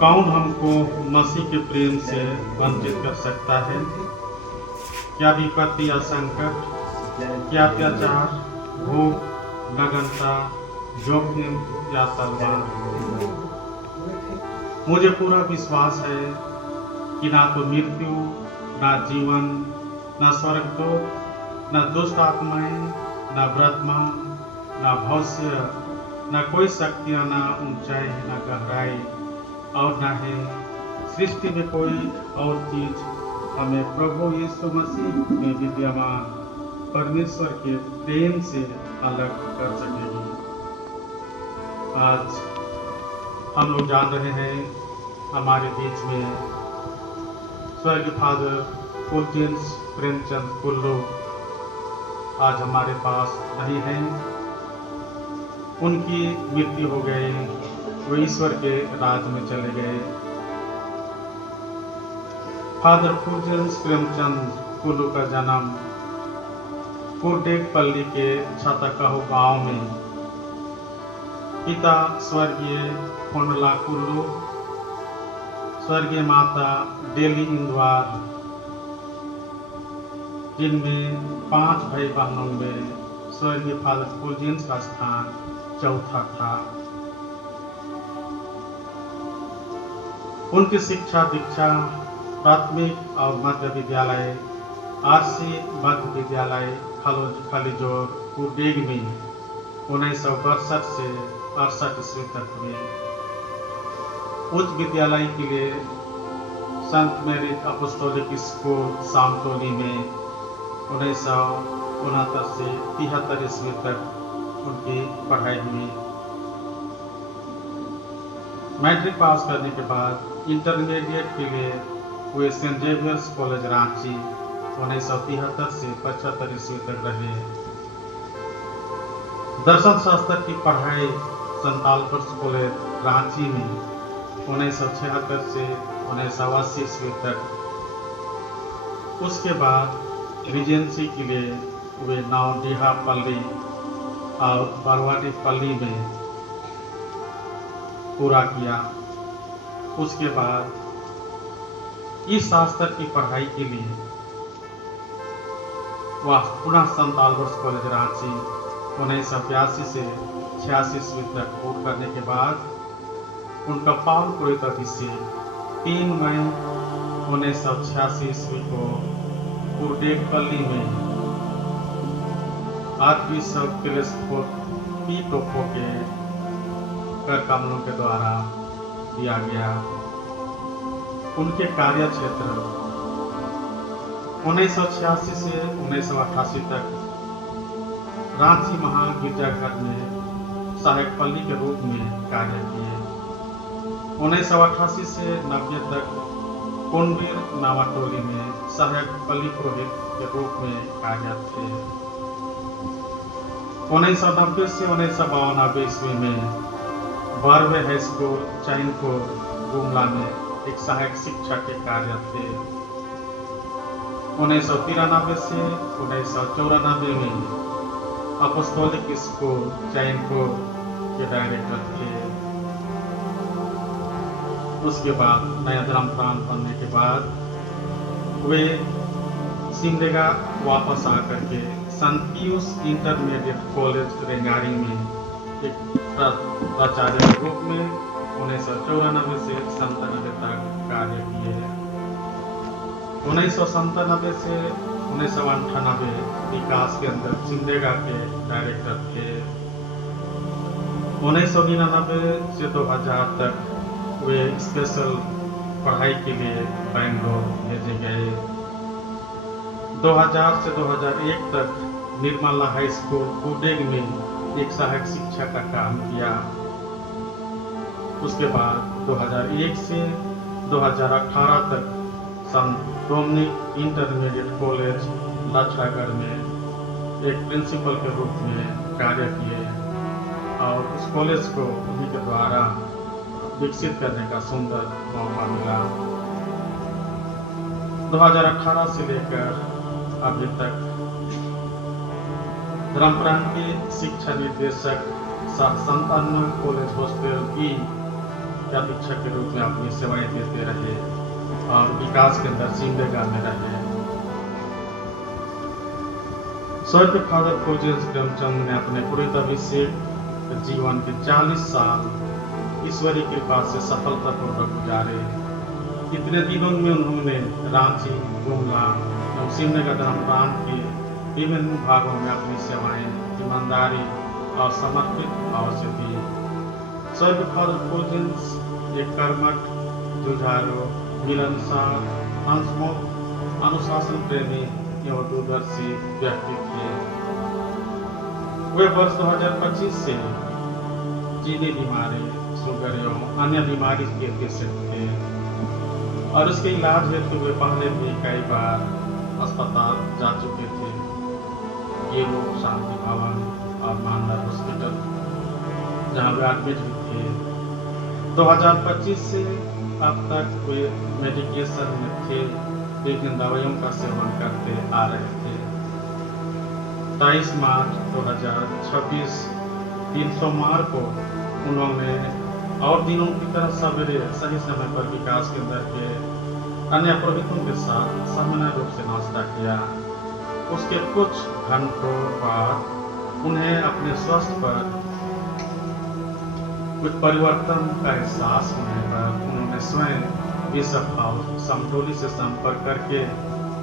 कौन हमको मसीह के प्रेम से वंचित कर सकता है? क्या विपत्ति या संकट, क्या अत्याचार, भूख, नग्नता, जोखिम या तलवार? मुझे पूरा विश्वास है कि ना तो मृत्यु, ना जीवन, ना स्वर्गदूत, ना दुष्ट आत्माएं, ना वर्तमान, ना भविष्य, ना कोई शक्तियां, ना ऊंचाई, ना गहराई और ना है सृष्टि में कोई और चीज हमें प्रभु यीशु मसीह में विद्यमान परमेश्वर के प्रेम से अलग कर सकेगी। आज हम लोग जान रहे हैं हमारे बीच में स्वर्गीय फादर फुलजेंस प्रेमचंद कुल्लू आज हमारे पास नहीं है। उनकी मृत्यु हो गई, वो ईश्वर के राज में चले गए। फादर फुलजेंस प्रेमचंद कुल्लू का जन्म कुरडेगपल्ली के छतकहू गांव में पिता स्वर्गीय फोंडला कुल्लू, स्वर्गीय माता डेली इंदवार, जिनमें 5 भाई बहनों में स्वर्गीय फादर फुलजेंस का स्थान चौथा था। उनकी शिक्षा दीक्षा प्राथमिक और मध्य विद्यालय आरसी मध्य विद्यालय खलीजोर कुरडेग में 1962 से 68 ईस्वी तक हुए। उच्च विद्यालय के लिए संत मेरी अपोस्टोलिक स्कूल सामटोली में 1969 से 73 ईस्वी तक उनकी पढ़ाई हुई। मैट्रिक पास करने के बाद इंटरमीडिएट के लिए वे सेंट जेवियर्स कॉलेज रांची 1973 से 75 ईस्वी तक रहे। दर्शन शास्त्र की पढ़ाई संत आल्बर्ट्स कॉलेज रांची में 1976 से 1980 ईस्वी तक। उसके बाद रिजेंसी के लिए वे नावडीहापल्ली और बरवाडीपल्ली में पूरा किया। उसके बाद इस शास्त्र की पढ़ाई के लिए वह पुनः संत आल्बर्ट्स कॉलेज रांची 1982 से 86 ईस्वी तक पूर्ण करने के बाद उनका पावन पुरोहित अभिषेक 3 मई 1986 ईस्वी को कुरडेगपल्ली में आर्चबिशप क्रिस्टोफर पी टोप्पो के कर कमलों के द्वारा दिया गया। उनके कार्य क्षेत्र 1986 से 1988 तक रांची महागिरजाघर में सहायक पल्ली के रूप में कार्य किए। 1988 से 90 तक कोनवीर नावाटोली में सहायक पल्ली पुरोहित के रूप में कार्यरत थे। 1990 से 1992 ईस्वी में बारहवें हाई स्कूल चैनपुर गुमला में एक सहायक शिक्षक के कार्य थे। 1993 से 1994 में अपोस्टोलिक स्कूल चैनपुर के डायरेक्टर थे। उसके बाद नया धर्म प्रांत बनने के बाद वे सिमडेगा वापस आकर के संत पियूस इंटरमीडिएट कॉलेज रेंगारी में एक प्राचार्य के रूप में 1994 से 97 तक कार्य किए। 1997 से 1998 विकास केंद्र सिमडेगा के डायरेक्टर थे। 1999 से 2000 तक वे स्पेशल पढ़ाई के लिए बैंगलोर भेजे गए। 2000 से 2001 तक निर्मला हाई स्कूल कुरडेग में एक सहायक शिक्षक का काम किया। उसके बाद 2001 से 2018 तक संत डोमिनिक इंटरमीडिएट कॉलेज लछरागढ़ में एक प्रिंसिपल के रूप में कार्य किए और उस कॉलेज को उन्हीं के द्वारा विकसित करने का सुंदर मौका मिला। 2018 से लेकर अभी तक धर्मप्राण के शिक्षा निर्देशक संत अन्ना कॉलेज हॉस्टल की के अधीक्षक के रूप में अपनी सेवाएं देते रहे और विकास के अंदर सिमडेगा में रहे। स्वर्गीय फादर फुलजेंस प्रेमचंद ने अपने पुरोहित अभिषेक जीवन के 40 साल ईश्वरीय कृपा से सफलतापूर्वक गुजारे। इतने दिनों में उन्होंने रांची, गुमला एवं सिमडेगा धर्म प्रांत के विभिन्न भागों में अपनी सेवाएं ईमानदारी और समर्पित भाव से दी। स्वर्गीय फादर फुलजेंस एक कर्मठ, जुझारू, मिलनसार, हंसमुख, अनुशासन प्रेमी एवं दूरदर्शी व्यक्ति थे। वे वर्ष 2025 से चीनी बीमारी, शुगर एवं अन्य बीमारी के पेशेंट थे और उसके इलाज हेतु वे पहले भी कई बार अस्पताल जा चुके थे। ये लोग शांति भवन और मानदार हॉस्पिटल जहाँ वे एडमिट भी थे। 2025 से अब तक वे मेडिकेशन में थे, विभिन्न दवाइयों का सेवन करते आ रहे थे। 23 मार्च 2026 3 सोमवार को उन्होंने और दिनों की तरह सवेरे सही समय पर विकास केंद्र के अन्य पुरोहितों के साथ सामान्य रूप से नाश्ता किया। उसके कुछ घंटों बाद उन्हें अपने स्वास्थ्य पर कुछ परिवर्तन का एहसास होने पर उन्होंने स्वयं बिशप हाउस समटोली से संपर्क करके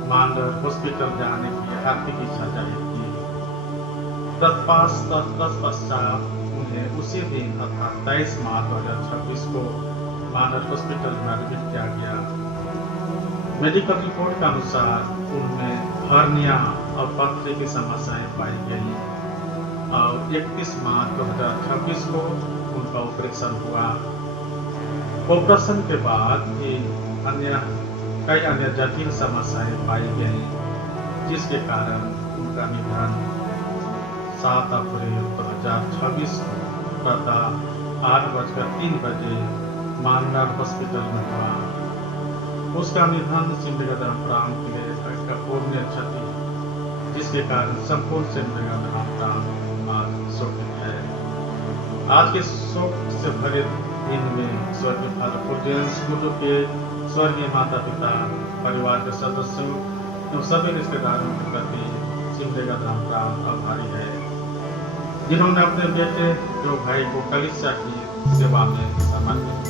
मांडर हॉस्पिटल जाने की हार्दिक इच्छा जाहिर की। तत्पश्चात उन्हें उसी दिन अर्थात 23 मार्च 2026 को मांडर हॉस्पिटल में एडमिट किया गया। मेडिकल रिपोर्ट के अनुसार उनमें हर्निया और पथरी की समस्याएं पाई गई और 31 मार्च 2026 को उनका ऑपरेशन हुआ। ऑपरेशन के बाद भी कई अन्य जटिल समस्याएं पाई गई, जिसके कारण उनका निधन 7 अप्रैल 2026 को प्रातः 8:03 बजे माननाथ हॉस्पिटल में हुआ। उसका निधन सिमडेगा धर्म प्रांत के लिए एक अपूर्णीय क्षति, जिसके कारण संपूर्ण सिमडेगा धर्म प्रांत आज शोकित है। आज के शोक से भरे दिन में स्वर्गीय फादर फुलजेंस गुरु के स्वर्गीय माता पिता, परिवार के सदस्यों एवं सभी रिश्तेदारों के प्रति सिमडेगा धर्म प्रांत आभारी है, जिन्होंने अपने बेटे एवं भाई को कलीसिया की सेवा में समर्पित